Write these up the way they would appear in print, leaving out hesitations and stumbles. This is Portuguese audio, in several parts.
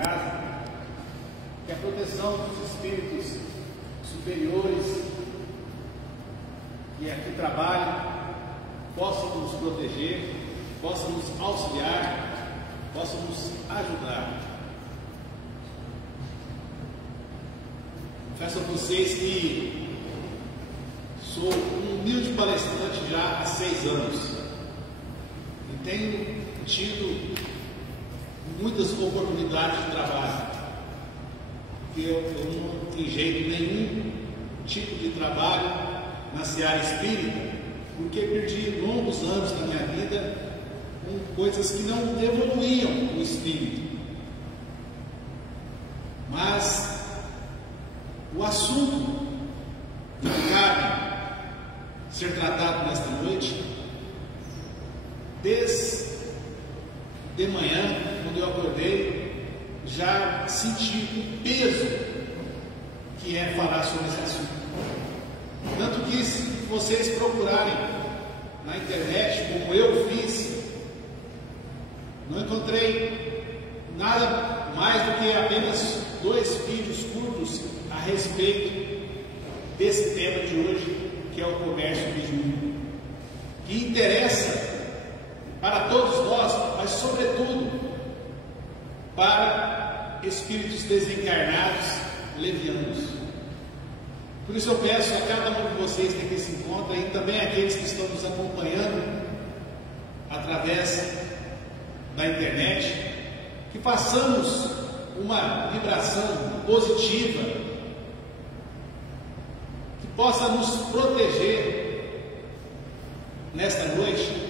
casa, que a proteção dos espíritos superiores que aqui trabalham possam nos proteger, possam nos auxiliar, possam nos ajudar. Confesso a vocês que sou um humilde palestrante já há 6 anos e tenho tido muitas oportunidades de trabalho, porque eu não rejeito nenhum tipo de trabalho na seara espírita, porque perdi longos anos da minha vida com coisas que não evoluíam o espírito. Mas o assunto que cabe ser tratado nesta noite, desde de manhã, quando eu acordei, já senti o peso que é falar sobre esse assunto. Tanto que, se vocês procurarem na internet, como eu fiz, não encontrei nada mais do que apenas 2 vídeos curtos a respeito desse tema de hoje, que é o comércio de junho, que interessa para todos nós, mas sobretudo para espíritos desencarnados, levianos. Por isso eu peço a cada um de vocês que aqui se encontra, e também aqueles que estão nos acompanhando através da internet, que façamos uma vibração positiva, que possa nos proteger nesta noite,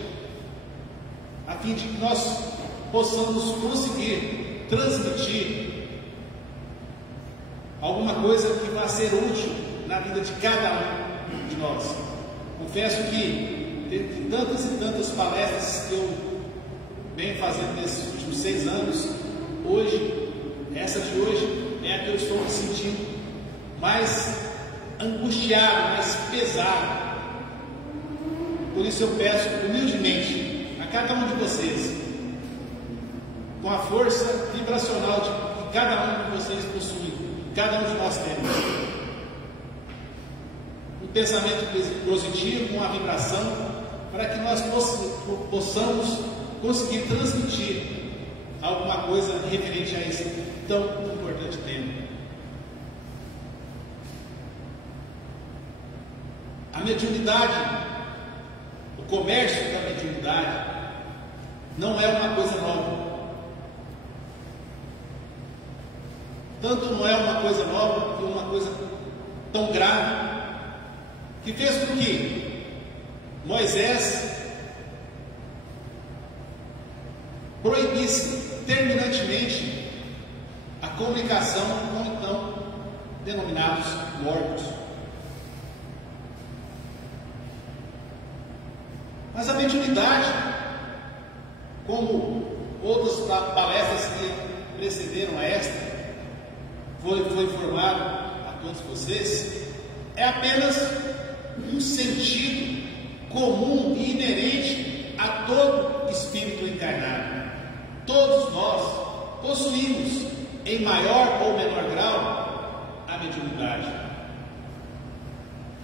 a fim de que nós possamos conseguir transmitir alguma coisa que vai ser útil na vida de cada um de nós. Confesso que, de tantas e tantas palestras que eu venho fazendo nesses últimos 6 anos, hoje, essa de hoje, é a que eu estou me sentindo mais angustiado, mais pesado. Por isso eu peço humildemente a cada um de vocês, com a força vibracional que cada um de vocês possui, cada um de nós temos, um pensamento positivo, uma vibração, para que nós possamos conseguir transmitir alguma coisa referente a esse tão importante tema. A mediunidade, o comércio da mediunidade, não é uma coisa nova. Tanto não é uma coisa nova, como uma coisa tão grave, que fez com que Moisés proibisse terminantemente a comunicação com então denominados mortos. Mas a mediunidade, como outras palestras que precederam a esta, foi informado a todos vocês, é apenas um sentido comum e inerente a todo espírito encarnado. Todos nós possuímos, em maior ou menor grau, a mediunidade.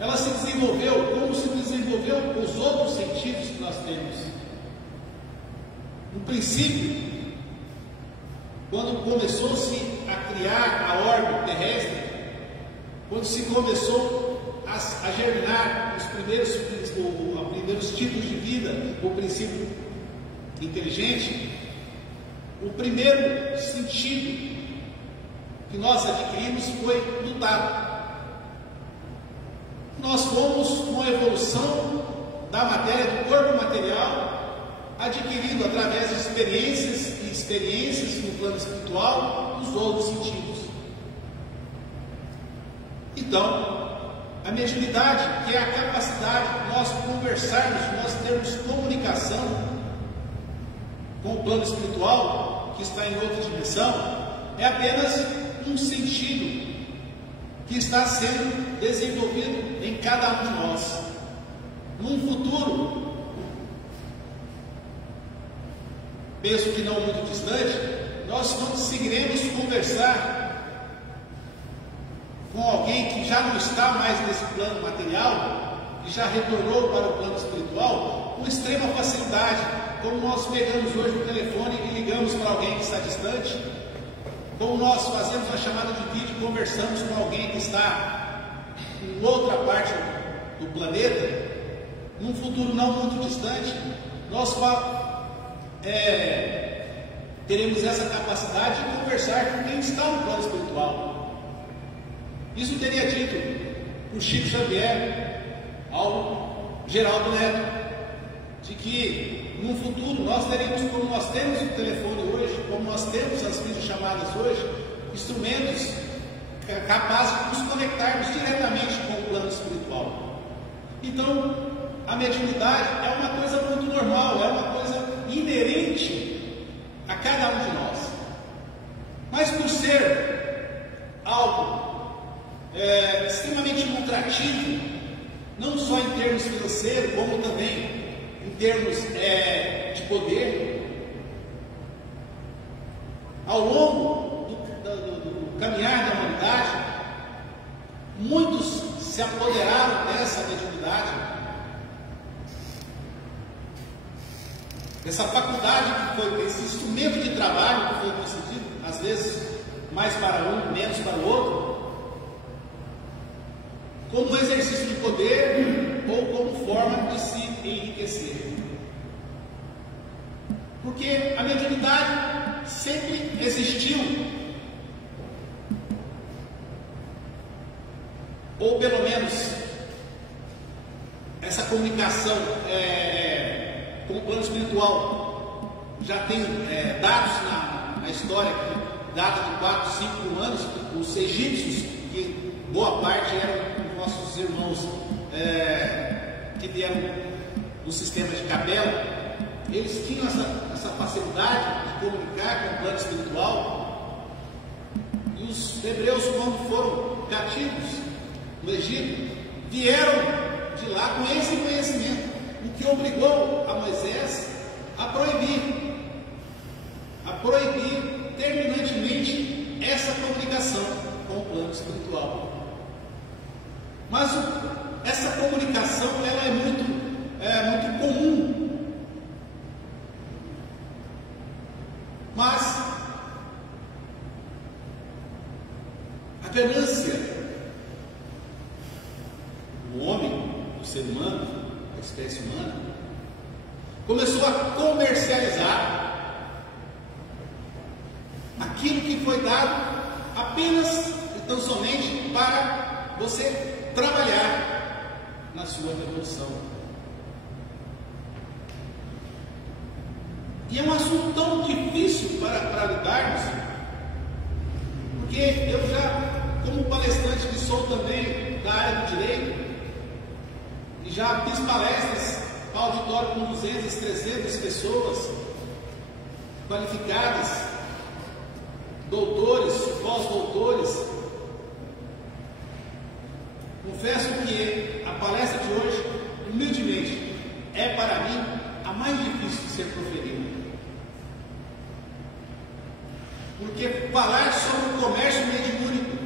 Ela se desenvolveu como se desenvolveu os outros sentidos que nós temos. No princípio, quando começou-se a criar a orbe terrestre, quando se começou a germinar os primeiros tipos de vida, o princípio inteligente, o primeiro sentido que nós adquirimos foi do tato. Nós fomos com a evolução da matéria, do corpo material, adquirindo através de experiências no plano espiritual, os outros sentidos. Então, a mediunidade, que é a capacidade de nós conversarmos, de nós termos comunicação com o plano espiritual, que está em outra dimensão, é apenas um sentido que está sendo desenvolvido em cada um de nós. Num futuro, penso que não muito distante, nós conseguiremos conversar com alguém que já não está mais nesse plano material, que já retornou para o plano espiritual, com extrema facilidade, como nós pegamos hoje o telefone e ligamos para alguém que está distante, como nós fazemos uma chamada de vídeo e conversamos com alguém que está em outra parte do planeta, num futuro não muito distante, nós teremos essa capacidade de conversar com quem está no plano espiritual. Isso teria dito por Chico Xavier ao Geraldo Neto, de que no futuro nós teremos, como nós temos o telefone hoje, como nós temos as videochamadas hoje, instrumentos capazes de nos conectarmos diretamente com o plano espiritual. Então, a mediunidade é uma coisa muito normal, é uma coisa inerente a cada um de nós. Mas por ser algo extremamente lucrativo, não só em termos financeiros, como também em termos de poder, ao longo do caminhar da humanidade, muitos se apoderaram dessa mediunidade, dessa faculdade que foi, esse instrumento de trabalho que foi concedido, às vezes mais para um, menos para o outro, como um exercício de poder ou como forma de se enriquecer. Porque a mediunidade sempre existiu, ou pelo menos essa comunicação com o plano espiritual já tem dados na história que data de 4, 5 anos. Os egípcios, que boa parte eram nossos irmãos que vieram do sistema de Capela, eles tinham essa facilidade de comunicar com o plano espiritual. E os hebreus, quando foram cativos no Egito, vieram de lá com esse conhecimento, o que obrigou a Moisés a proibir terminantemente essa comunicação com o plano espiritual. Mas essa comunicação ela é muito comum. Mas a ganância do homem, do ser humano, da espécie humana, começou a comercializar aquilo que foi dado apenas e tão somente para você trabalhar na sua evolução. E é um assunto tão difícil para lidarmos, porque eu já, como palestrante que sou também da área do direito, e já fiz palestras para auditório com 200, 300 pessoas qualificadas, doutores, pós-doutores. Confesso que a palestra de hoje, humildemente, é para mim a mais difícil de ser proferida. Porque falar sobre o comércio mediúnico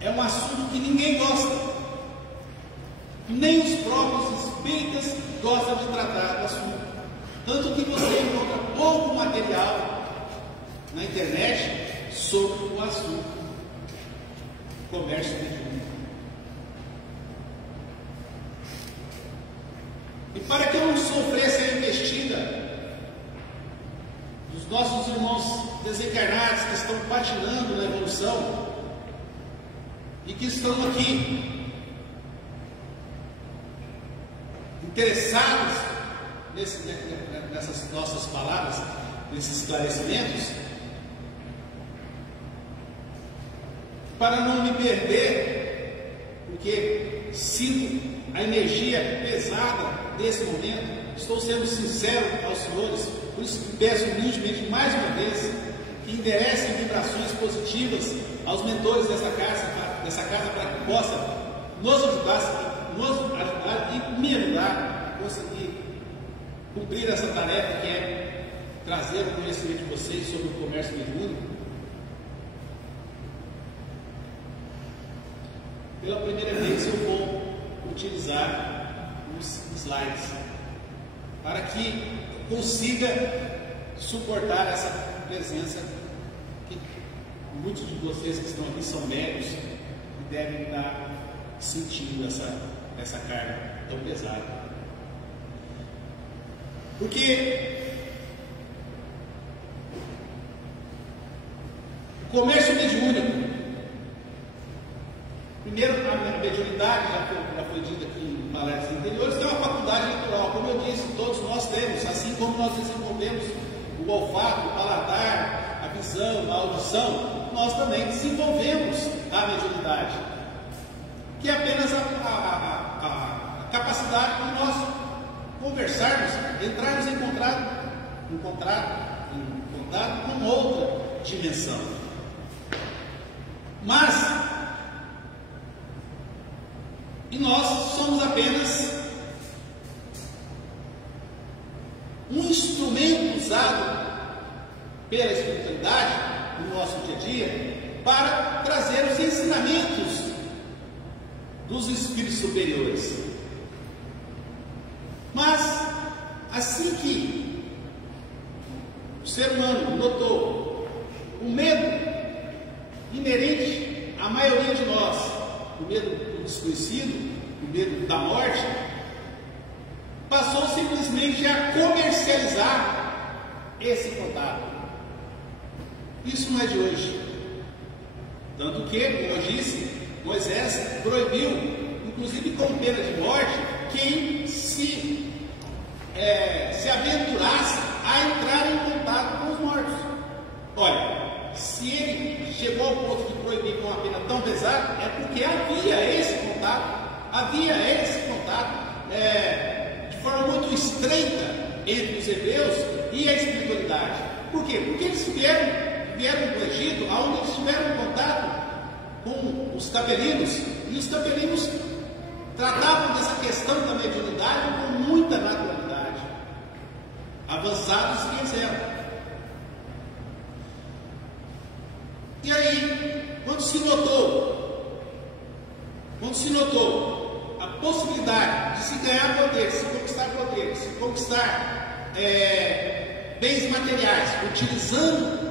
é um assunto que ninguém gosta. Nem os próprios espíritas gostam de tratar do assunto. Tanto que você encontra pouco material na internet sobre o assunto comércio mediúnico. E para que eu não sofresse a investida dos nossos irmãos desencarnados que estão patinando na evolução e que estão aqui interessados nessas nossas palavras, nesses esclarecimentos, para não me perder, porque sinto a energia pesada desse momento. Estou sendo sincero aos senhores, por isso que peço humildemente mais uma vez que enderecem vibrações positivas aos mentores dessa casa para que possa nos ajudar e me ajudar a conseguir cumprir essa tarefa que é trazer o conhecimento de vocês sobre o comércio mediúnico, pela primeira vez eu vou utilizar os slides para que consiga suportar essa presença que muitos de vocês que estão aqui são médios e devem estar sentindo essa carga tão pesada. Porque o comércio mediúnico, primeiro, a mediunidade, já foi dito aqui em palestras anteriores, tem uma faculdade natural, como eu disse, todos nós temos, assim como nós desenvolvemos o olfato, o paladar, a visão, a audição, nós também desenvolvemos a mediunidade, que é apenas a capacidade de nós conversarmos, entrarmos em contato com outra dimensão. Mas e nós somos apenas um instrumento usado pela espiritualidade no nosso dia a dia para trazer os ensinamentos dos espíritos superiores. Mas assim que o ser humano notou o medo inerente à maioria de nós, o medo do desconhecido, o medo da morte, passou simplesmente a comercializar esse contato. Isso não é de hoje. Tanto que, como eu disse, Moisés proibiu, inclusive com pena de morte, quem se aventurasse a entrar em contato com os mortos. Olha, se ele chegou ao ponto de proibir com uma pena tão pesada, é porque havia esse contato de forma muito estreita entre os hebreus e a espiritualidade. Por quê? Porque eles vieram do Egito, onde eles tiveram contato com os capelinos, e os capelinos tratavam dessa questão da mediunidade com muita naturalidade, avançados que eles eram. E aí, quando se notou a possibilidade de se ganhar poder, de se conquistar bens materiais, utilizando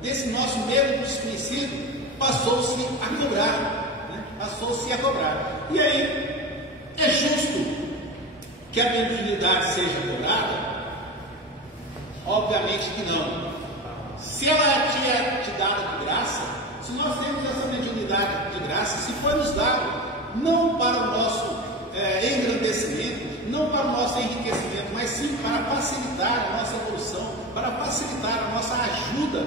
desse nosso medo desconhecido, passou-se a cobrar. E aí, é justo que a mediunidade seja cobrada? Obviamente que não. Se ela tinha te dado de graça, se nós temos essa mediunidade de graça, se foi nos dado não para o nosso engrandecimento, não para o nosso enriquecimento, mas sim para facilitar a nossa evolução, para facilitar a nossa ajuda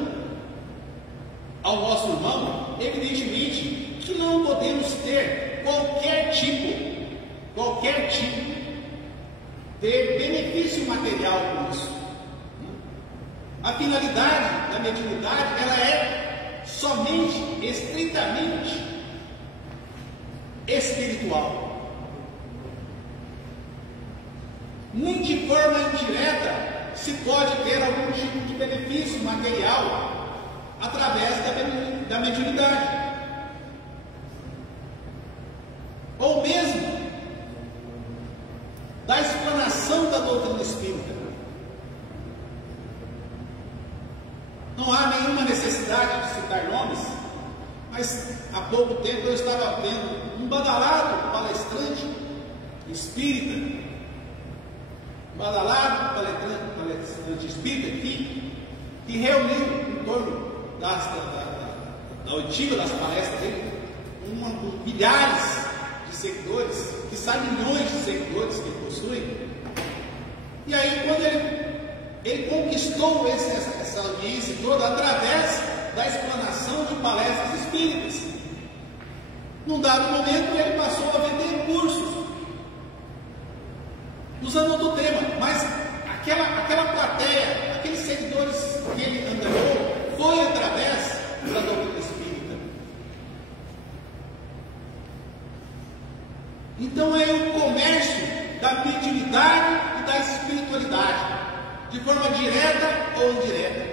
ao nosso irmão, evidentemente que não podemos ter qualquer tipo de benefício material com isso. A finalidade da mediunidade, ela é somente, estritamente espiritual. Nem de forma indireta se pode ter algum tipo de benefício material através da mediunidade. Ou mesmo da explanação da doutrina espírita. Não há nenhuma necessidade de citar nomes, mas há pouco tempo eu estava vendo um badalado palestrante espírita, palestrante espírita que reuniu em torno da oitiva das palestras dele milhares de seguidores, quizá milhões de seguidores que ele possui. E aí, quando ele conquistou essa audiência toda através da explanação de palestras espíritas. Num dado momento, ele passou a vender cursos usando outro tema, mas aquela plateia, aqueles seguidores que ele angariou, foi através da doutrina espírita. Então é o comércio da mediunidade e da espiritualidade. de forma direta ou indireta.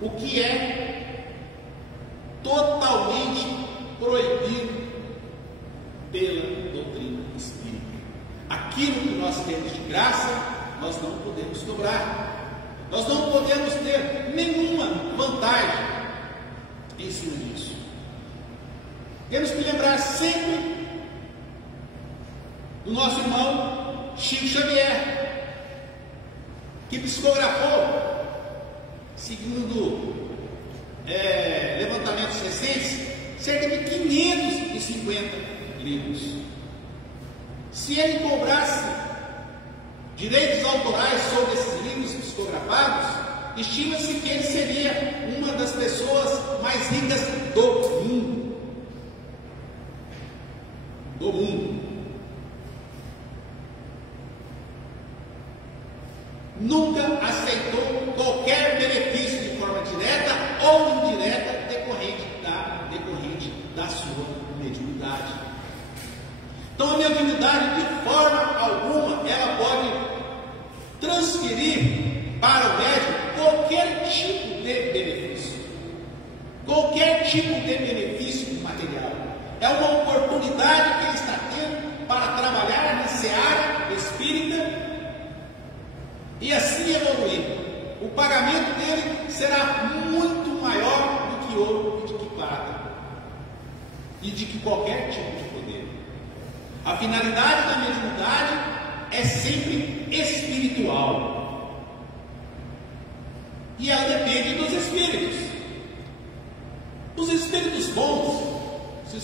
O que é totalmente proibido pela doutrina espírita. Aquilo que nós temos de graça, nós não podemos dobrar. Nós não podemos ter nenhuma vantagem em cima disso. Temos que lembrar sempre do nosso irmão Chico Xavier, que psicografou, segundo levantamentos recentes, cerca de 550 livros. Se ele cobrasse direitos autorais sobre esses livros psicografados, estima-se que ele seria uma das pessoas mais ricas do mundo. Do mundo. Nunca aceitou qualquer benefício de forma direta ou indireta decorrente da sua mediunidade. Então a mediunidade, de forma alguma, ela pode transferir para o médium qualquer tipo de benefício. Qualquer tipo de benefício material. É uma oportunidade que ele está tendo para trabalhar na seara espírita e assim evoluir. O pagamento dele será muito maior do que ouro e de que prata e de que qualquer tipo de poder. A finalidade da mediunidade é sempre espiritual e ela depende dos espíritos. Os espíritos bons, os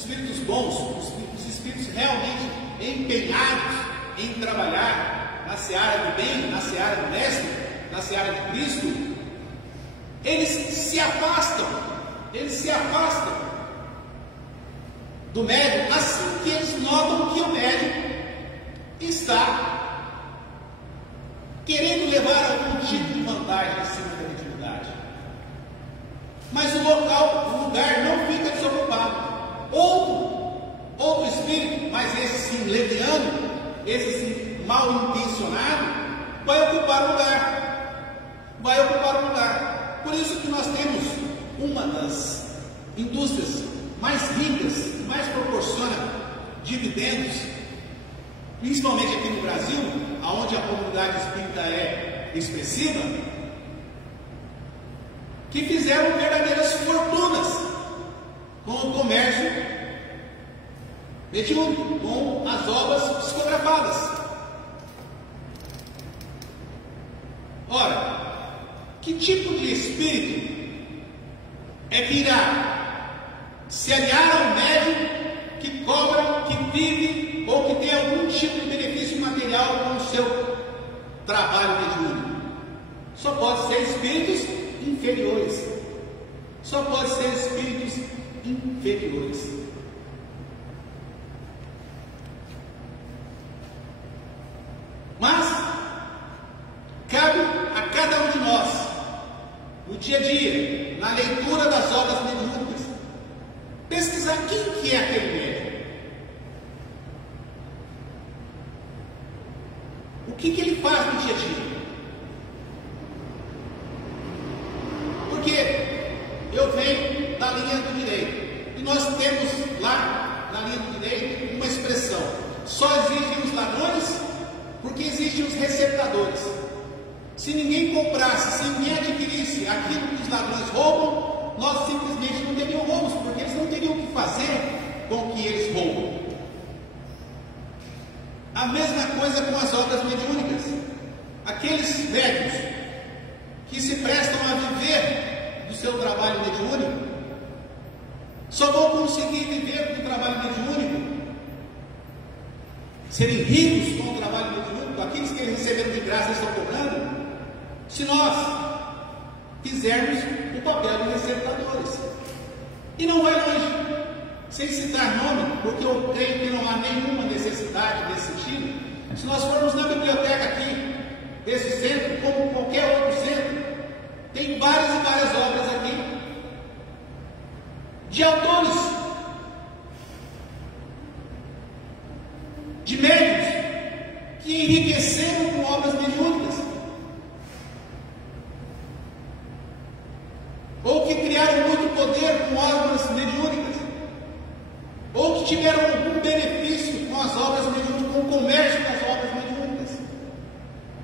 espíritos realmente empenhados em trabalhar na seara do bem, na seara do mestre, na seara de Cristo, eles se afastam do médium assim que eles notam que o médium está querendo levar algum tipo de vantagem acima da mediunidade. Mas o lugar não fica desocupado. Outro espírito, mas esse sim leviano, esse sim mal intencionado, vai ocupar o lugar. Por isso que nós temos uma das indústrias mais ricas, que mais proporciona dividendos, principalmente aqui no Brasil, onde a comunidade espírita é expressiva, que fizeram verdadeiras fortunas com o comércio mediúnico, com as obras psicografadas. Ora, que tipo de espírito é que irá se aliar ao médium que cobra, que vive ou que tem algum tipo de benefício material com o seu trabalho mediúnico? Só pode ser espíritos inferiores. Só pode ser espíritos inferiores. Mas cabe a cada um de nós, no dia a dia, na leitura das obras mediúnicas, pesquisar quem que é aquele médium. O que ele faz no dia a dia? Porque eu venho da linha do direito e nós temos lá na linha do direito uma expressão: só existem os ladrões porque existem os receptadores. Se ninguém comprasse, se ninguém adquirisse aquilo que os ladrões roubam, nós simplesmente não teríamos roubos, porque eles não teriam o que fazer com o que eles roubam. A mesma coisa com as obras mediúnicas. Aqueles médiuns que se prestam a viver do seu trabalho mediúnico só vão conseguir viver do trabalho mediúnico, serem ricos com o trabalho mediúnico, aqueles que eles receberam de graça estão cobrando, se nós fizermos o papel de receptadores. E não vai longe, sem citar nome, porque eu creio que não há nenhuma necessidade nesse sentido. Se nós formos na biblioteca aqui desse centro, como qualquer outro centro, tem várias e várias obras aqui de autores, de médicos,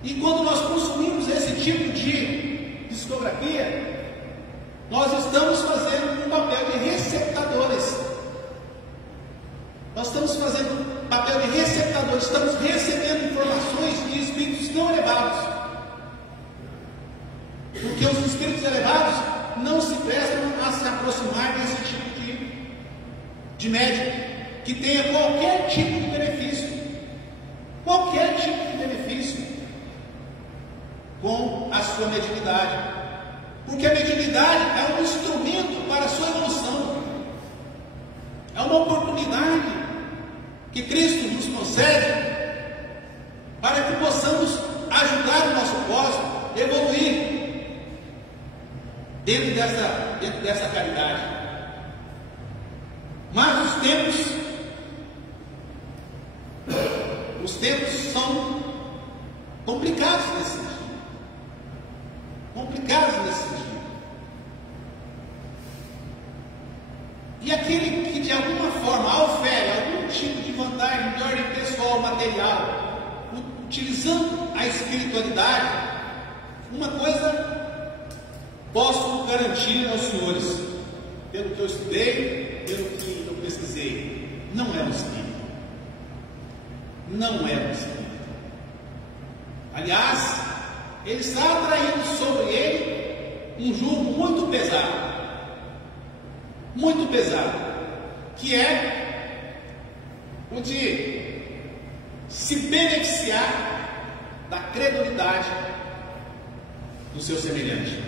E quando nós consumimos esse tipo de discografia, nós estamos fazendo um papel de receptadores. Nós estamos fazendo papel de receptadores, estamos recebendo informações de espíritos não elevados. Porque os espíritos elevados não se prestam a se aproximar desse tipo de médium, que tenha qualquer tipo de benefício. Qualquer tipo de benefício com a sua mediunidade. Porque a mediunidade é um instrumento para a sua evolução. É uma oportunidade que Cristo nos concede para que possamos ajudar o nosso próximo a evoluir dentro dessa caridade. Mas os tempos são complicados nesse sentido. E aquele que de alguma forma ofere algum tipo de vantagem de ordem pessoal, material, utilizando a espiritualidade, uma coisa posso garantir aos senhores, pelo que eu estudei, pelo que eu pesquisei, não é um espírito. Não é um espírito. Aliás, ele está atraindo sobre ele um jugo muito pesado, que é o de se beneficiar da credulidade do seu semelhante.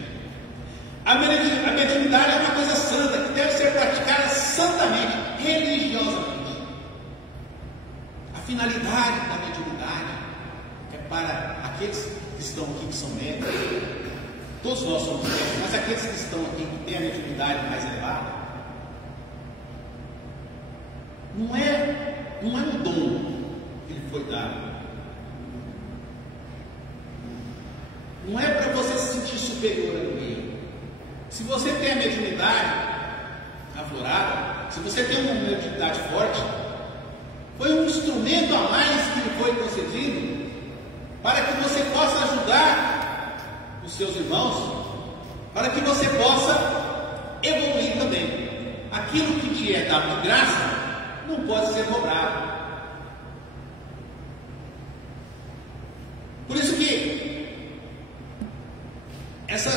A mediunidade é uma coisa santa, que deve ser praticada santamente, religiosamente. A finalidade da mediunidade é para aqueles que estão aqui, que são médicos. Todos nós somos médicos, mas aqueles que estão aqui, que têm a mediunidade mais elevada, não é um dom que lhe foi dado. Não é para você se sentir superior a ninguém. Se você tem a mediunidade aflorada, se você tem uma mediunidade forte, foi um instrumento a mais que lhe foi concedido para que você possa ajudar os seus irmãos, para que você possa evoluir também. Aquilo que te é dado de graça não pode ser cobrado. Por isso que essas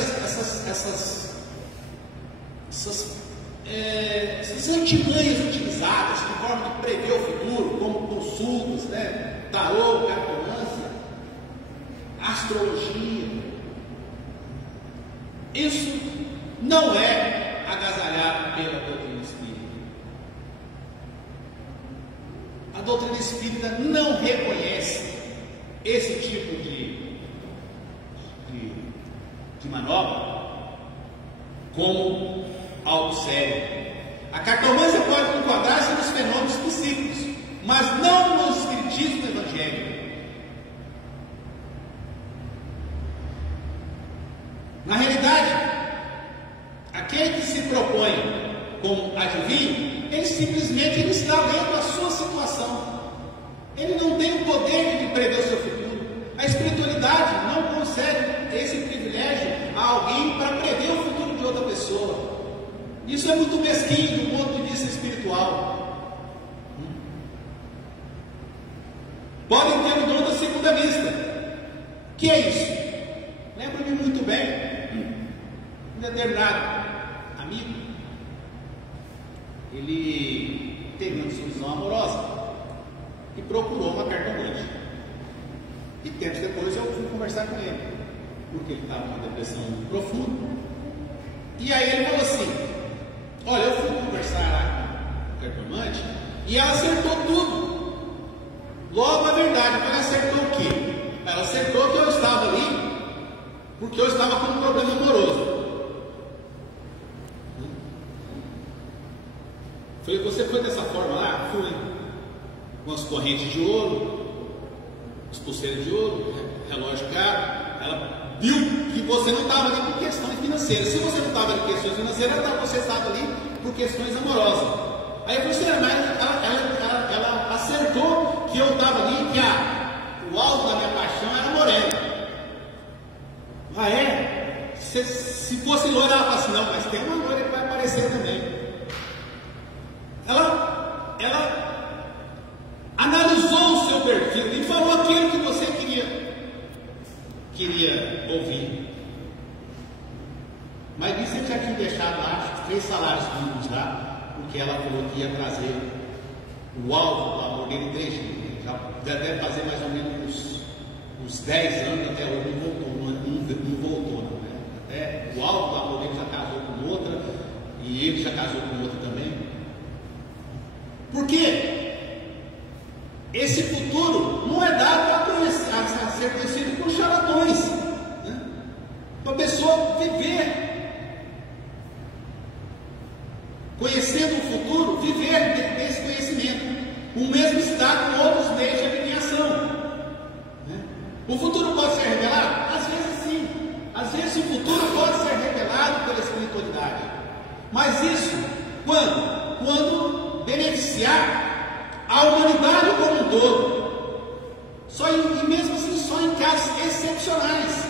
artimanhas utilizadas de forma de prever o futuro, como consultas, tarô, cartomância, astrologia, isso não é agasalhado pela doutrina espírita. A doutrina espírita não reconhece esse tipo de manobra como algo sério. A cartomância pode enquadrar-se nos fenômenos psíquicos, mas não no espiritismo evangélico. Na realidade, aquele que se propõe como adivinho, ele simplesmente está lendo a sua situação. Ele não tem o poder de prever o seu futuro. A espiritualidade não concede esse privilégio a alguém para prever o futuro de outra pessoa. Isso é muito mesquinho do ponto de vista espiritual. Podem ter o dom da segunda vista. Que é isso? Lembro-me muito bem, um determinado amigo, ele teve uma desilusão amorosa e procurou uma cartomante. E tempos depois eu fui conversar com ele, porque ele estava numa depressão profunda. E aí ele falou assim: olha, eu fui conversar lá com a cartomante e ela acertou tudo. Logo, a verdade, ela acertou o quê? Ela acertou que eu estava ali porque eu estava com um problema amoroso. Falei: você foi dessa forma lá? Fui. Com as correntes de ouro, as pulseiras de ouro, relógio caro. Ela viu que você não estava ali por questões financeiras. Se você não estava ali por questões financeiras, você estava ali por questões amorosas. Aí eu falei: ela acertou que eu estava ali, que o alto da minha paixão era morena. Ah, é? Se fosse loira, ela fala assim: não, mas tem uma loira que vai aparecer também. Ela analisou o seu perfil e falou aquilo que você queria ouvir. Mas disse que já tinha deixado lá 3 salários mínimos lá, porque ela falou que ia trazer o alvo do amor dele 3 dias. Já deve fazer mais ou menos uns 10 anos, até hoje não voltou, não, né? Até o alvo do amor dele já casou com outra, e ele já casou com outra também. Por quê? Esse futuro não é dado a ser conhecido por charlatões, né? Para a pessoa viver conhecendo o futuro, viver desse conhecimento. O mesmo está com outros meios de adivinhação, né? O futuro pode ser revelado? Às vezes sim. Às vezes o futuro pode ser revelado pela espiritualidade. Mas isso quando? Quando beneficiar a humanidade como um todo. E mesmo assim só em casos excepcionais.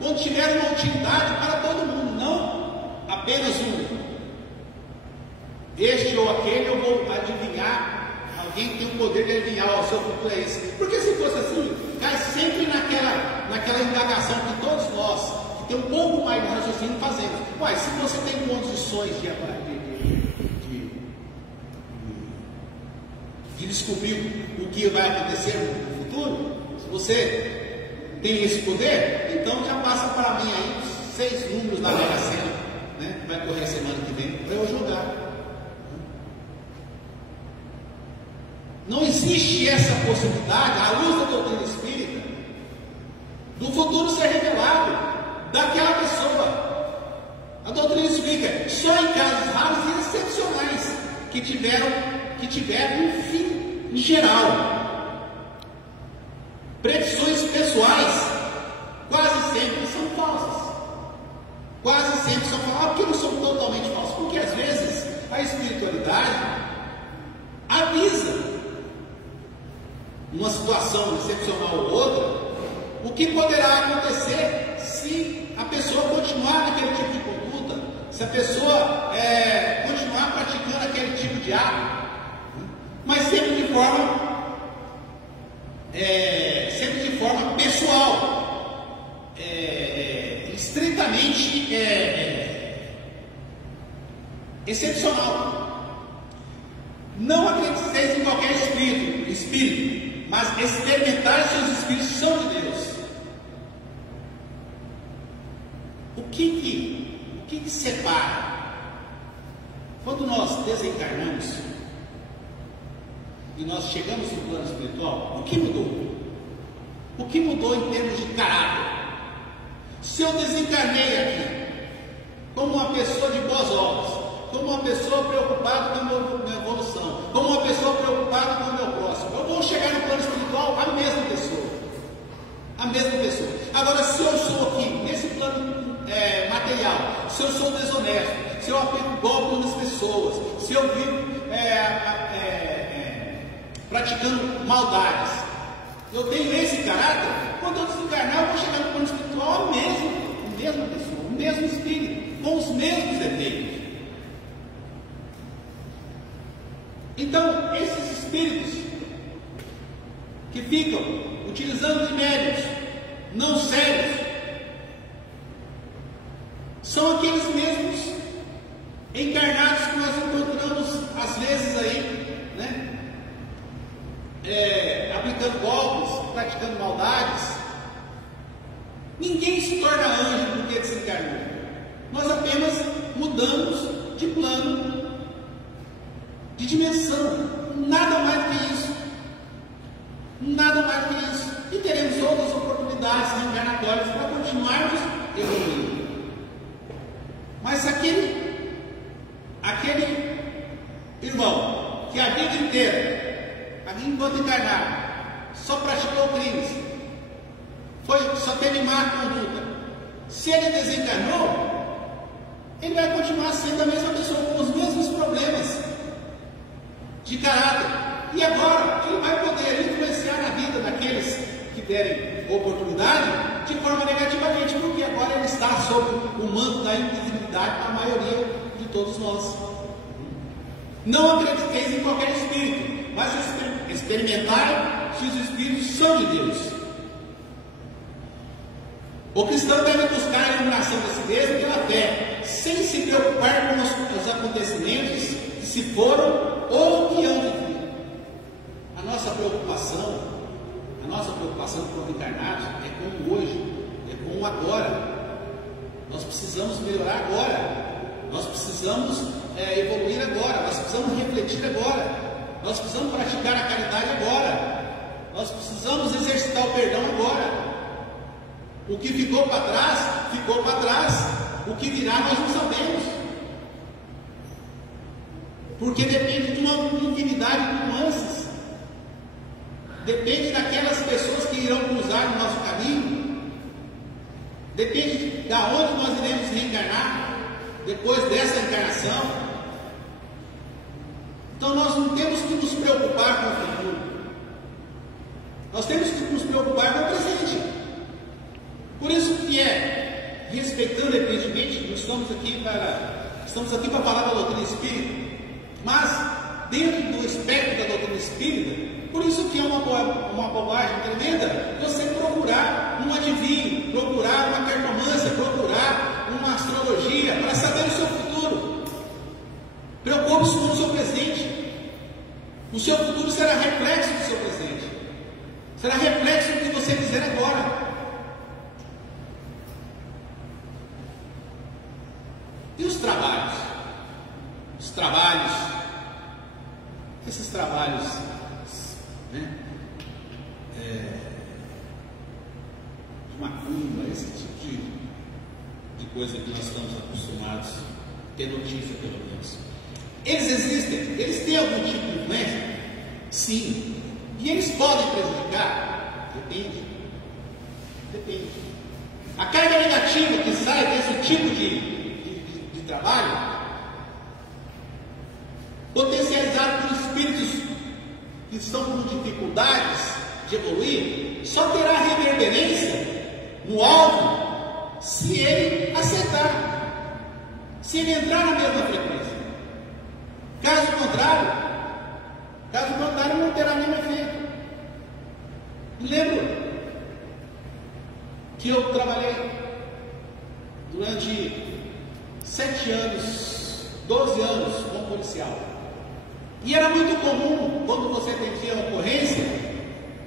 Quando tiver uma utilidade para todo mundo, não apenas um. Este ou aquele eu vou adivinhar. Alguém tem o poder de adivinhar, o seu futuro é esse. Porque se fosse assim, cai sempre naquela indagação que todos nós, que tem um pouco mais de raciocínio, fazemos. Uai, se você tem condições de descobrir o que vai acontecer no futuro, se você tem esse poder, então já passa para mim aí os 6 números da Mega Sena, né? Vai correr semana que vem para eu jogar. Não existe essa possibilidade, à luz da doutrina espírita, do futuro ser revelado daquela pessoa. A doutrina explica só em casos raros e excepcionais que tiveram um fim em geral. Predições pessoais quase sempre são falsas. Quase sempre são falsas. Por que não são totalmente falsas? Porque às vezes a espiritualidade avisa uma situação excepcional ou outra, o que poderá acontecer se a pessoa continuar naquele tipo de conduta, se a pessoa continuar praticando aquele tipo de ato, mas sempre de forma pessoal, estritamente excepcional. Não acrediteis em qualquer espírito, mas experimentar se os espíritos são de Deus. O que separa? Quando nós desencarnamos e nós chegamos no plano espiritual, o que mudou? O que mudou em termos de caráter? Se eu desencarnei aqui como uma pessoa de boas obras, como uma pessoa preocupada com a minha evolução, como uma pessoa preocupada com o meu próximo, eu vou chegar no plano espiritual a mesma pessoa. A mesma pessoa. Agora, se eu sou aqui, nesse plano material, se eu sou desonesto, se eu aplico golpe nas pessoas, se eu vivo praticando maldades, eu tenho esse caráter, quando eu desencarnar, eu vou chegar no plano espiritual a mesma pessoa, o mesmo espírito, com os mesmos defeitos. Então, esses espíritos que ficam utilizando de médiuns não sérios são aqueles mesmos encarnados que nós encontramos às vezes aí, né? Aplicando golpes, praticando maldades. Ninguém se torna anjo porque desencarnou. Nós apenas mudamos de plano, de dimensão, nada mais do que isso. Nada mais do que isso. E teremos outras oportunidades reencarnatórias para continuarmos evoluindo. Mas aquele irmão que a vida inteira, enquanto encarnado, só praticou crimes, só teve má conduta, se ele desencarnou, ele vai continuar sendo a mesma pessoa, com os mesmos problemas de caráter. E agora ele vai poder influenciar na vida daqueles que derem oportunidade de forma negativamente, porque agora o manto da invisibilidade para a maioria de todos nós. Não acrediteis em qualquer espírito, mas experimentai se os espíritos são de Deus. O cristão deve buscar a iluminação desse mesmo pela fé, sem se preocupar com os acontecimentos que se foram ou que hão de vir. A nossa preocupação com o encarnado é com o hoje, é com o agora. Nós precisamos melhorar agora, nós precisamos evoluir agora, nós precisamos refletir agora, nós precisamos praticar a caridade agora, nós precisamos exercitar o perdão agora. O que ficou para trás, ficou para trás. O que virá nós não sabemos, porque depende de uma infinidade de nuances, depende daquelas pessoas que irão cruzar no nosso caminho, depende de onde nós iremos reencarnar depois dessa encarnação. Então nós não temos que nos preocupar com o futuro, nós temos que nos preocupar com o presente. Por isso que respeitando evidentemente, estamos aqui para falar da doutrina espírita, mas dentro do espectro da doutrina espírita, por isso que é uma bobagem tremenda você procurar um adivinho, procurar uma cartomância, procurar uma astrologia para saber o seu futuro. Preocupe-se com o seu presente. O seu futuro será reflexo do seu presente, será reflexo do que você fizer agora. E os trabalhos? Esses trabalhos, né? De macumba, esse tipo de coisa que nós estamos acostumados a ter notícia, pelo menos. Eles existem? Eles têm algum tipo de influência? Sim. E eles podem prejudicar? Depende. A carga negativa que sai desse tipo de trabalho, potencializado por espíritos que estão com dificuldades de evoluir, só terá reverberência no alvo se ele acertar, se ele entrar na mesma frequência. Caso contrário não terá nenhum efeito. Lembro que eu trabalhei durante 7 anos, 12 anos como policial. E era muito comum, quando você atendia uma ocorrência,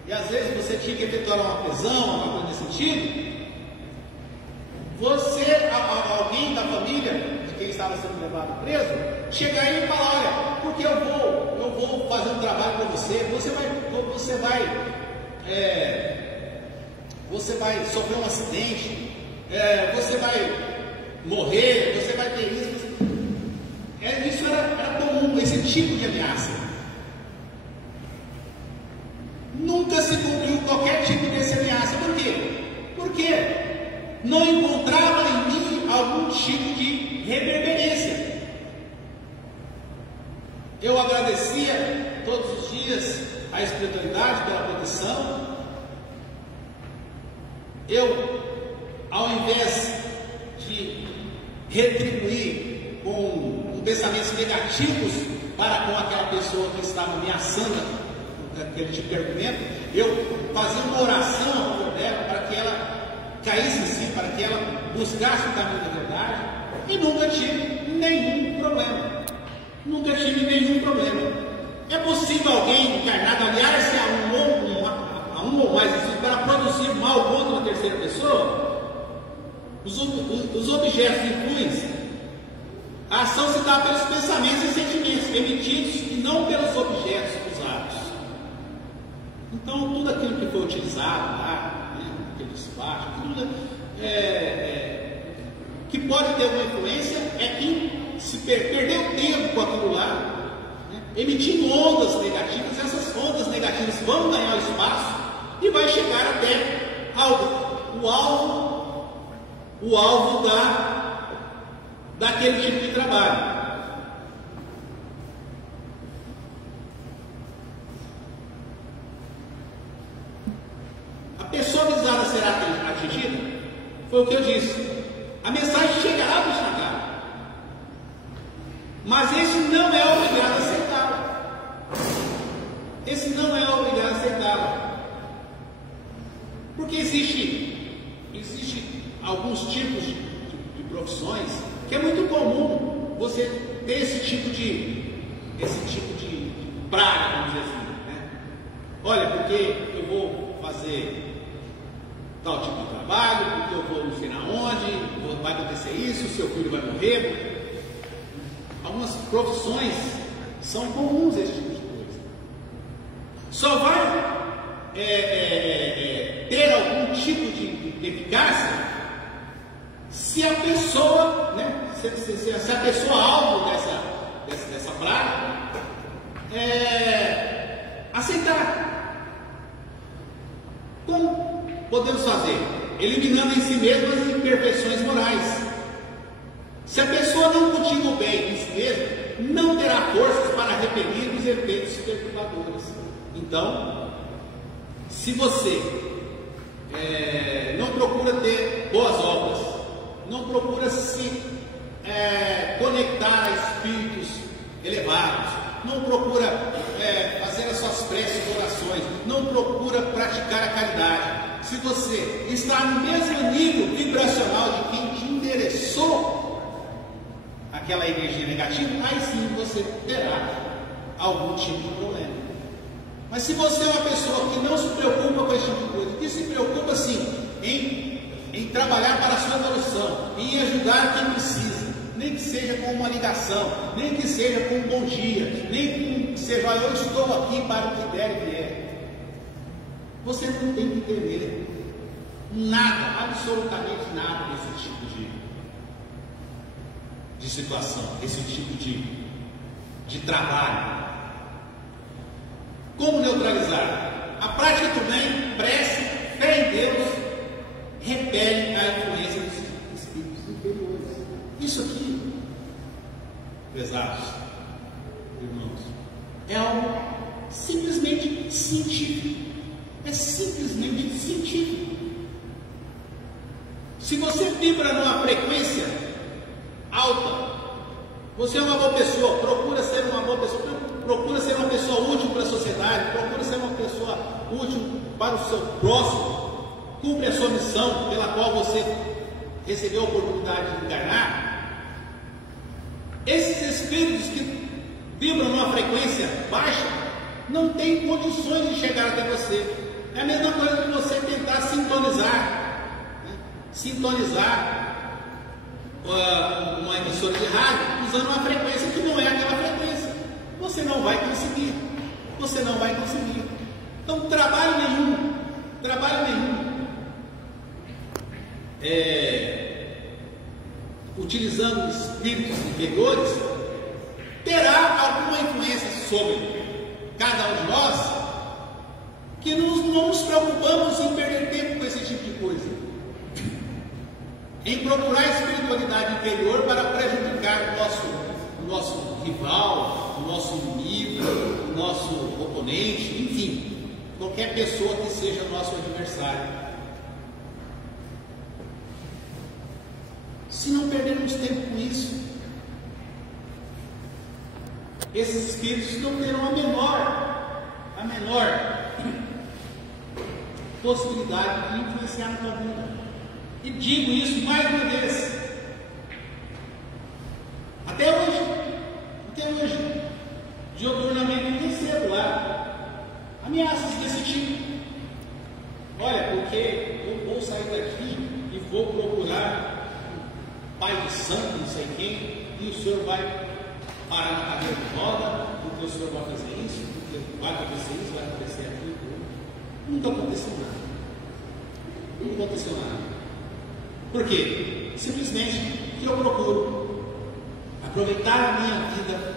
e às vezes você tinha que efetuar uma prisão, alguma coisa nesse sentido, alguém da família de quem estava sendo levado preso, chegar aí e falar: olha, porque eu vou fazer um trabalho com você, você vai sofrer um acidente, você vai morrer, você vai ter isso. Isso era comum, esse tipo de ameaça. Nunca se cumpriu qualquer tipo dessa ameaça. Por quê? Porque não encontrava em mim algum tipo de reverberência. Eu agradecia todos os dias a espiritualidade pela proteção. Eu, ao invés de retribuir com pensamentos negativos para com aquela pessoa que estava ameaçando aquele tipo de argumento, eu fazia uma oração a favor dela para que ela caísse em si, para que ela buscasse o caminho da verdade, e nunca tive nenhum problema. É possível alguém encarnado aliar-se a um ou mais para produzir mal contra uma terceira pessoa? Os objetos influem. A ação se dá pelos pensamentos e sentimentos emitidos e não pelos objetos usados. Então, tudo aquilo que foi utilizado lá, aquele espaço, tudo que pode ter uma influência é quem se perdeu tempo com aquilo lá, emitindo ondas negativas. Essas ondas negativas vão ganhar espaço e vai chegar até o alvo daquele tipo de trabalho. A pessoa visada será atingida? Foi o que eu disse. A mensagem chegará para chegar, mas esse não é obrigado a aceitá-la. Esse não é obrigado a aceitá-la, porque existe alguns tipos de profissões que é muito comum você ter esse tipo de praga, vamos dizer assim, né? Olha, porque eu vou fazer tal tipo de trabalho, porque eu vou não sei na onde, vai acontecer isso, seu filho vai morrer. Algumas profissões são comuns esse tipo de coisa. Só vai ter algum tipo de eficácia se a pessoa, né, se a pessoa alvo dessa praga aceitar. Como podemos fazer? Eliminando em si mesmo as imperfeições morais. Se a pessoa não cultiva o bem em si mesma, não terá forças para repelir os efeitos perturbadores. Então, se você não procura ter boas obras, não procura se conectar a espíritos elevados, não procura fazer as suas preces e orações, não procura praticar a caridade, se você está no mesmo nível vibracional de quem te endereçou aquela energia negativa, aí sim você terá algum tipo de problema. Mas se você é uma pessoa que não se preocupa com esse tipo de coisa, que se preocupa sim em trabalhar para a sua evolução, em ajudar quem precisa, nem que seja com uma ligação, nem que seja com um bom dia, nem que seja, olha, eu estou aqui para o que der e vier, você não tem que temer nada, absolutamente nada desse tipo de situação, desse tipo de trabalho. Como neutralizar? A prática do bem, prece, fé em Deus, repele a influência dos espíritos inferiores. Isso aqui, pesados irmãos, é algo simplesmente científico. É simplesmente científico. Se você vibra numa frequência alta, você é uma boa pessoa, procura ser uma boa pessoa, procura ser uma pessoa útil para a sociedade, procura ser uma pessoa útil para o seu próximo, cumpre a sua missão pela qual você recebeu a oportunidade de encarnar. Esses espíritos que vibram numa frequência baixa não têm condições de chegar até você. É a mesma coisa que você tentar sintonizar uma emissora de rádio usando uma frequência que não é aquela frequência. Você não vai conseguir. Então, trabalho nenhum, utilizando espíritos inferiores, terá alguma influência sobre cada um de nós, que não nos preocupamos em perder tempo com esse tipo de coisa, em procurar a espiritualidade inferior para prejudicar o nosso rival, o nosso inimigo, o nosso oponente, enfim, qualquer pessoa que seja nosso adversário. Se não perdermos tempo com isso, esses espíritos não terão a menor possibilidade de influenciar na tua vida. E digo isso mais uma vez. Até hoje, dioturnamente eu recebo lá ameaças desse tipo. Olha, porque eu vou sair daqui e vou procurar o pai de santo, não sei quem, e o senhor vai parar na cadeira de roda, porque o senhor vai fazer isso, porque vai acontecer isso, vai acontecer aquilo. Nunca aconteceu nada. Por quê? Simplesmente que eu procuro aproveitar a minha vida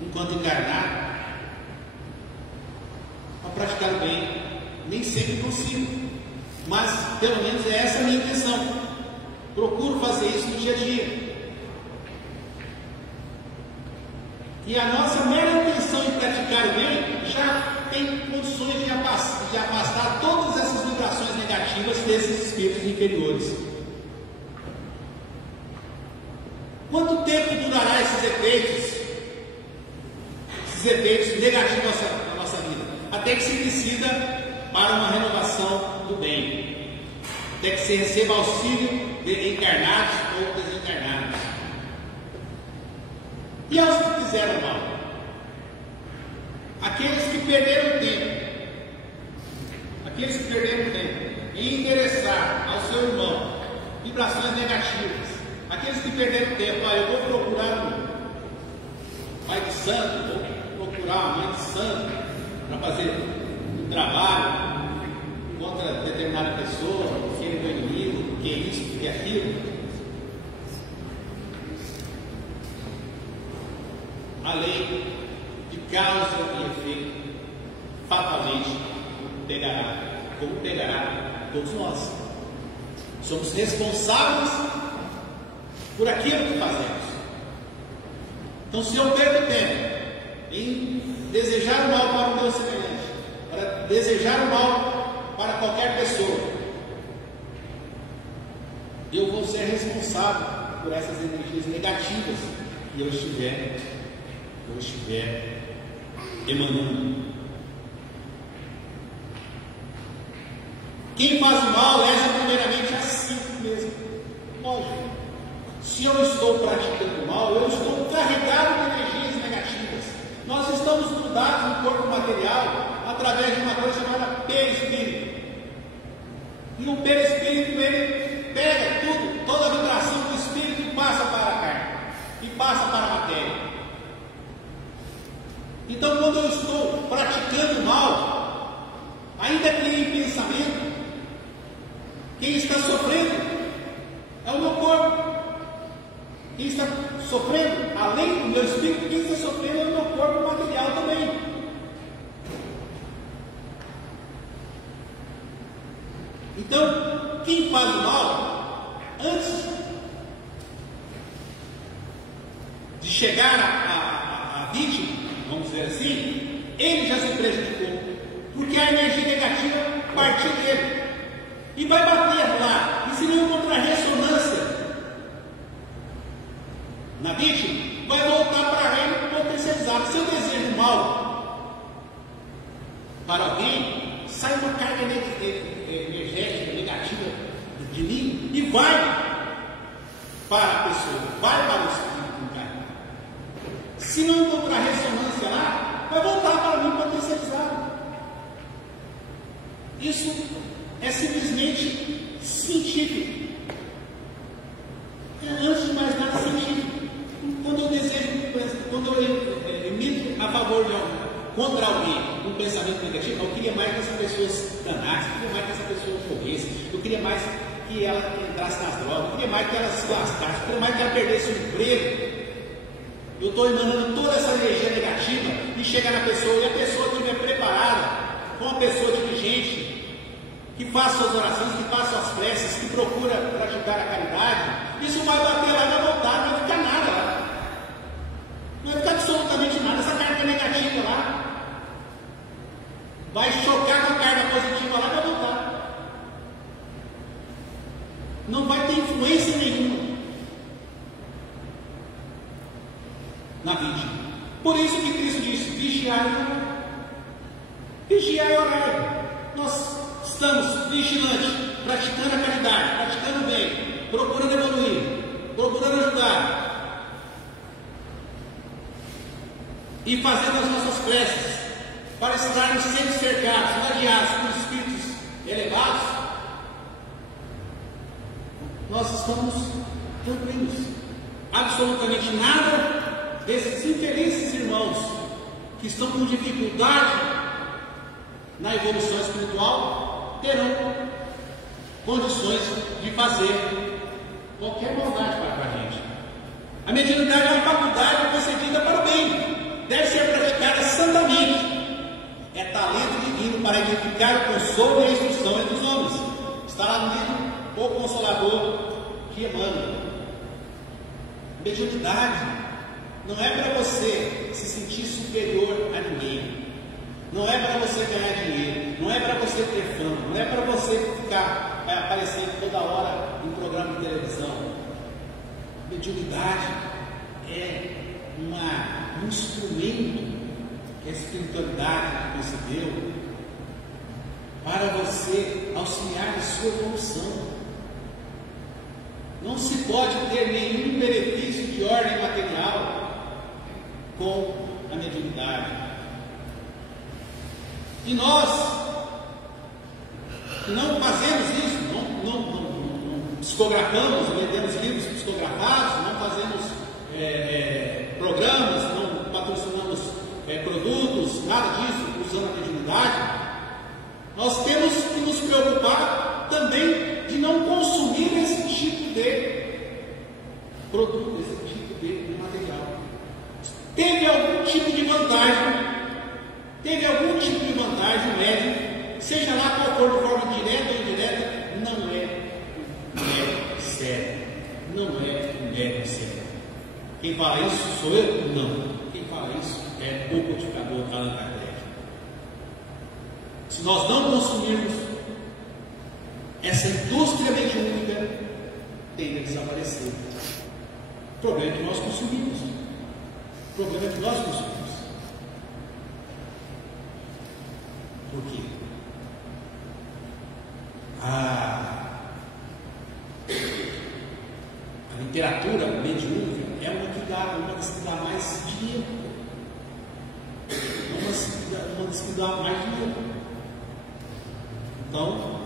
enquanto encarnar para praticar o bem. Nem sempre consigo, mas pelo menos é essa a minha intenção. Procuro fazer isso no dia a dia. E a nossa mera intenção em praticar o bem já tem condições de afastar todas essas vibrações negativas desses espíritos inferiores. Quanto tempo durará esses efeitos negativos na nossa vida? Até que se decida para uma renovação do bem, até que se receba auxílio de encarnados ou desencarnados. E aos que fizeram mal? Aqueles que perderam tempo, em endereçar ao seu irmão vibrações negativas, aqueles que perderam tempo, eu vou procurar um pai de santo, vou procurar uma mãe de santo para fazer um trabalho contra determinada pessoa, que ele é meu inimigo, que é isso, que é aquilo. A lei de causa e efeito fatalmente como pegará todos nós. Somos responsáveis por aquilo que fazemos. Então, se eu perco tempo em desejar o mal para o meu semelhante, para desejar o mal para qualquer pessoa, eu vou ser responsável por essas energias negativas que eu estiver emanando. Quem faz o mal lesa primeiramente a si mesmo. Lógico, se eu estou praticando o mal, eu estou carregado de energias negativas. Nós estamos grudados no corpo material através de uma coisa chamada perispírito. E o perispírito, ele pega tudo, toda a vibração do espírito e passa para a carne, e passa para a matéria. Então, quando eu estou praticando o mal, ainda que em pensamento, quem está sofrendo é o meu corpo. Quem está sofrendo, além do meu espírito, quem está sofrendo é o meu corpo material também. Então, quem faz o mal, antes de chegar à vítima, vamos dizer assim, ele já se prejudicou, porque a energia negativa partiu dele e vai bater lá, e se não encontrar ressonância na vítima, vai voltar para ele potencializado. Se eu desejo mal para alguém, sai uma carga energética negativa de mim e vai para a pessoa, vai para o espírito encarnado. Se não encontrar ressonância lá, vai voltar para mim potencializado. Isso é simplesmente científico. É, antes de mais nada, científico. Quando eu emito a favor de alguém, contra alguém, um pensamento negativo, eu queria mais que essa pessoa se danasse, eu queria mais que essa pessoa morresse, eu queria mais que ela entrasse nas drogas, eu queria mais que ela se lascasse, eu queria mais que ela perdesse o emprego. Eu estou emanando toda essa energia negativa e chega na pessoa, e a pessoa estiver preparada, com uma pessoa diligente, que faça suas orações, que faça suas preces, que procura praticar a caridade, isso vai bater lá, vai voltar, não vai ficar nada lá. Não vai ficar absolutamente nada. Essa carga negativa lá vai chocar com a carga positiva lá e vai voltar. Não vai ter influência nenhuma na vítima. Por isso que Cristo disse: vigiai e orai. Vigiai e orai. Nós estamos vigilantes, praticando a caridade, praticando o bem, procurando evoluir, procurando ajudar e fazendo as nossas preces para estarmos sempre cercados, rodeados por espíritos elevados. Nós estamos tranquilos. Absolutamente nada desses infelizes irmãos que estão com dificuldade na evolução espiritual terão condições de fazer qualquer maldade para a gente. A mediunidade é uma faculdade concedida para o bem, deve ser praticada santamente. É talento divino para edificar o consolo e a instrução entre os homens. Está lá no livro O Consolador de Emmanuel. Mediunidade não é para você se sentir superior a ninguém. Não é para você ganhar dinheiro, não é para você ter fama, não é para você ficar aparecendo toda hora em programa de televisão. mediunidade é um instrumento que a espiritualidade nos deu para você auxiliar em sua evolução. Não se pode ter nenhum benefício de ordem material com a mediunidade. E nós não fazemos isso, não psicografamos, vendemos livros psicografados, não fazemos programas, não patrocinamos produtos, nada disso, usando a mediunidade. Nós temos que nos preocupar também de não consumir esse tipo de produto, esse tipo de material. Teve algum tipo de vantagem, o médium, seja lá qual for, de forma direta ou indireta, não é um médium sério. Não é um médium sério. Quem fala isso sou eu? Não. Quem fala isso é o codificador Allan Kardec. Se nós não consumirmos, essa indústria mediúnica tende a desaparecer. O problema é que nós consumimos. Por quê? A literatura mediúnica é uma das que dá mais dinheiro. Uma das que dá mais dinheiro. Então,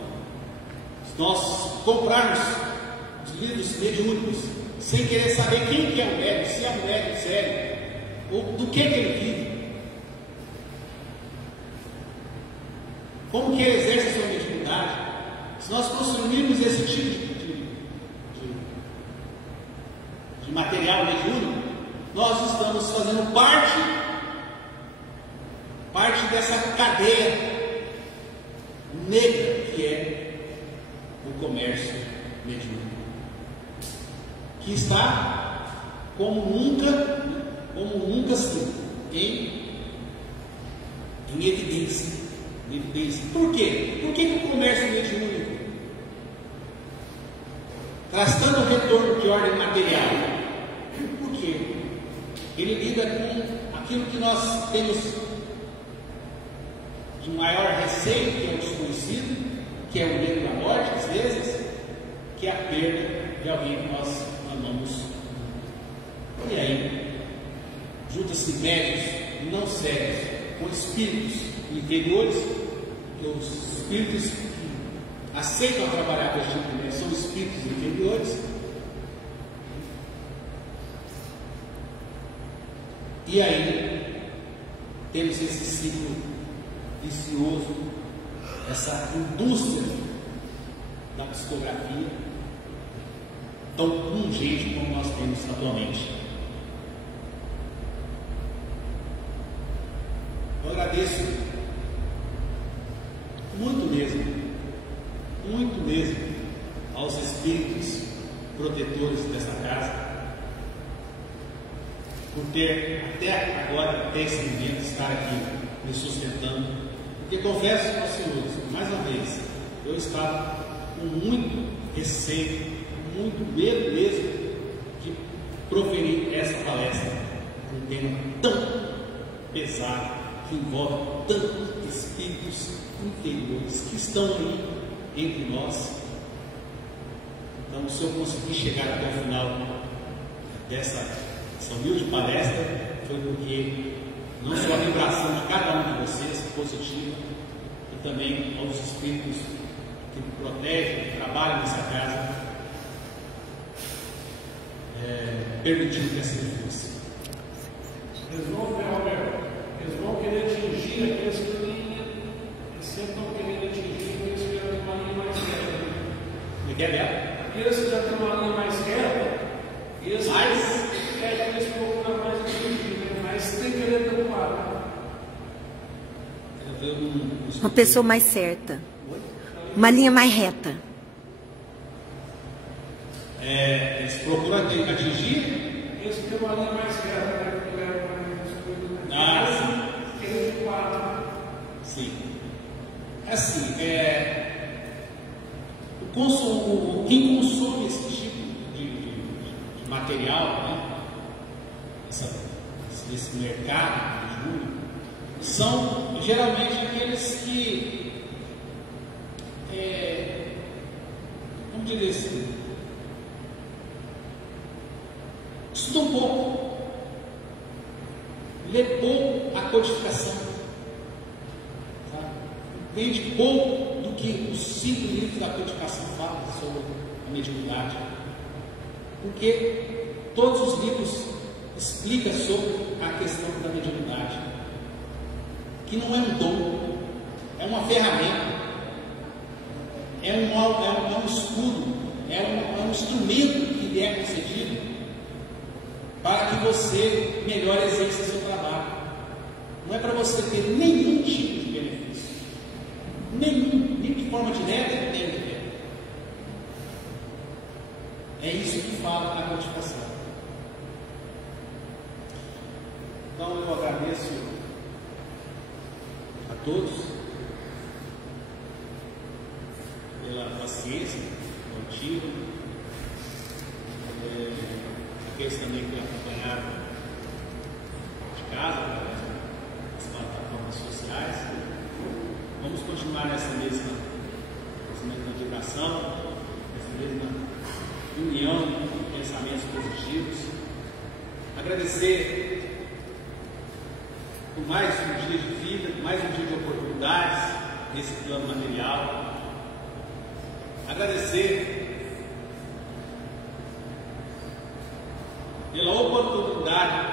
se nós comprarmos os livros mediúnicos sem querer saber quem que é o médium, se é um médium sério, ou do que ele vive, como que ele exerce a sua mediunidade, se nós consumirmos esse tipo de material mediúnico, nós estamos fazendo parte dessa cadeia negra que é o comércio mediúnico, que está como nunca assim, em evidência. Por quê? Por que o comércio mediúnico traz tanto retorno de ordem material? Por quê? Ele lida com aquilo que nós temos de maior receio, que é o desconhecido, que é o medo da morte, às vezes, que é a perda de alguém que nós amamos. E aí, junta-se médios não sérios com espíritos inferiores, que os espíritos que aceitam trabalhar com este tipo de médios são espíritos inferiores. E aí, temos esse ciclo vicioso, essa indústria da psicografia tão pungente como nós temos atualmente. Eu agradeço muito mesmo aos espíritos protetores dessa casa por ter até agora, até esse momento, estar aqui me sustentando. Porque confesso aos senhores, mais uma vez, eu estava com muito receio, muito medo mesmo de proferir essa palestra, um tema tão pesado, que envolve tantos espíritos inferiores que estão aí entre nós. Então, se eu conseguir chegar até o final dessa humilde palestra, foi porque não só a vibração de cada um de vocês, positiva, e também aos espíritos que protegem, que trabalham nessa casa, permitindo que assim fosse. Eles vão querer atingir aqueles que sempre estão querendo atingir aqueles que já têm uma linha mais reta. Me quer ver? Aqueles que já têm uma linha mais reta, eles procuram mais atingir, mas tem que querer derrubar. Uma pessoa mais certa, uma linha mais reta. Eles procuram atingir. Eles têm uma linha mais reta, né? Sim. Assim, quem consome esse tipo de material, né? Esse mercado de Júnior, são geralmente aqueles que, vamos dizer assim, estudam pouco, lê pouco a codificação, sabe? Entende pouco do que os 5 livros da codificação falam sobre a mediunidade, porque todos os livros explicam sobre a questão da mediunidade, que não é um dom, é uma ferramenta, é um escudo, é um instrumento que lhe é concedido para que você melhor exerça seu trabalho. Não é para você ter nenhum tipo de benefício, nem de forma direta, nem indireta. É isso que fala a codificação. Então eu agradeço a todos pela paciência contínua, aqueles também que acompanharam de casa, nas plataformas sociais. Vamos continuar nessa mesma vibração, nessa mesma união de pensamentos positivos. Agradecer por mais um dia de vida, mais um dia de oportunidades nesse plano material. Agradecer pela oportunidade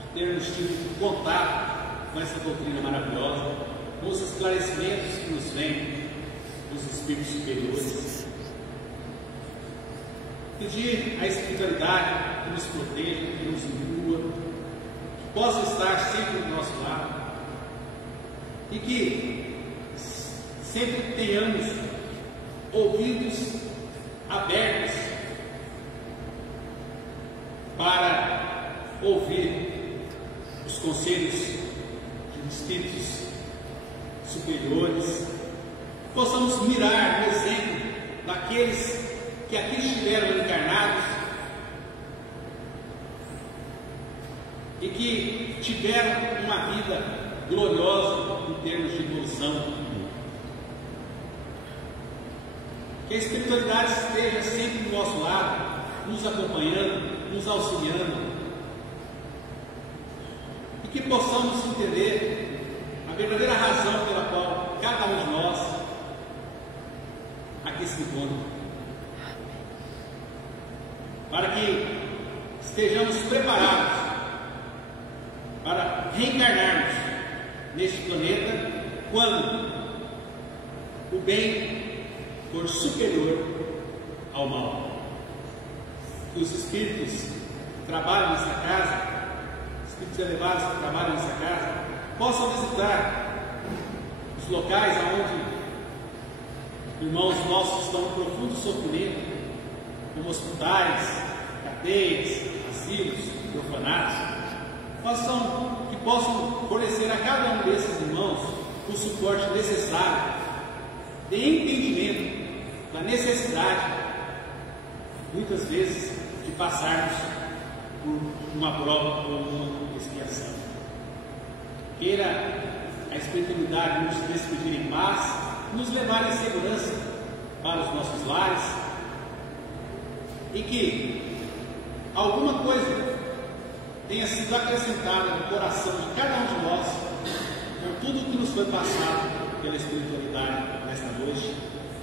de termos tido contato com essa doutrina maravilhosa, com os esclarecimentos que nos vêm dos espíritos superiores. Pedir à espiritualidade que nos proteja, que nos instrua, que possa estar sempre do nosso lado e que sempre tenhamos ouvidos abertos para ouvir os conselhos de espíritos superiores, possamos mirar no exemplo daqueles que aqui estiveram encarnados e que tiveram uma vida gloriosa em termos de evolução. Que a espiritualidade esteja sempre do nosso lado, nos acompanhando, nos auxiliando, e que possamos entender a verdadeira razão pela qual cada um de nós aqui se encontra, para que estejamos preparados para reencarnarmos neste planeta quando o bem for superior ao mal. Que os espíritos que trabalham nessa casa, espíritos elevados que trabalham nessa casa, possam visitar os locais onde irmãos nossos estão em profundo sofrimento, como hospitais, cadeias, asilos, orfanatos, que possam fornecer a cada um desses irmãos o suporte necessário de entendimento da necessidade, muitas vezes, de passarmos por uma prova ou uma expiação. Queira a espiritualidade nos despedir em paz, nos levar em segurança para os nossos lares, e que alguma coisa tenha sido acrescentada no coração de cada um de nós por tudo que nos foi passado pela espiritualidade nesta noite,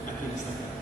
aqui nesta casa.